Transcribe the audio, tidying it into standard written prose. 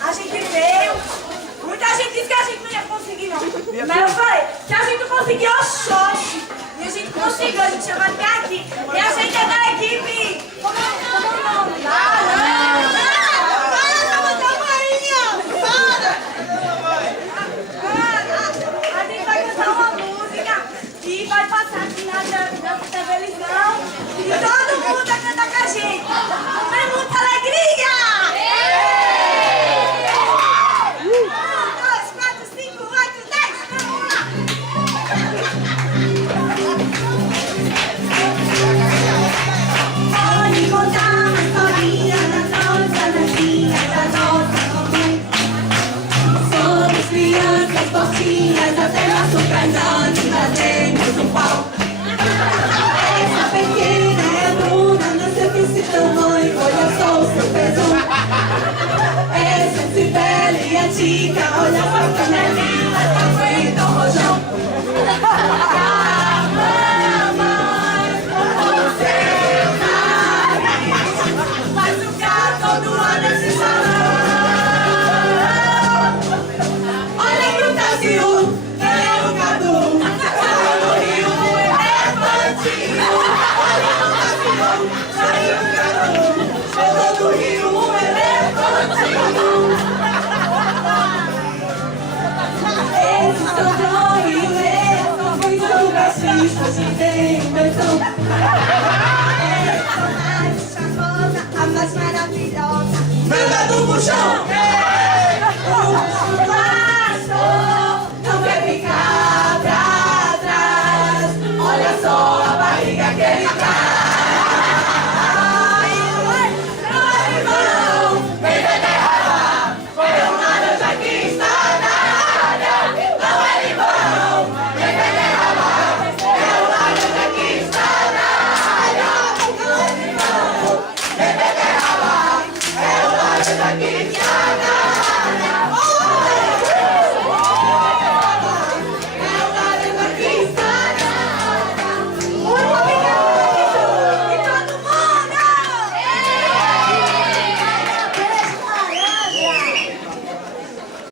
A gente veio. Muita gente disse que a gente não ia conseguir, não. Mas eu falei que a gente conseguiu o xoxi. E a gente conseguiu, a gente chama até aqui. E a gente é da equipe. Como é o nome?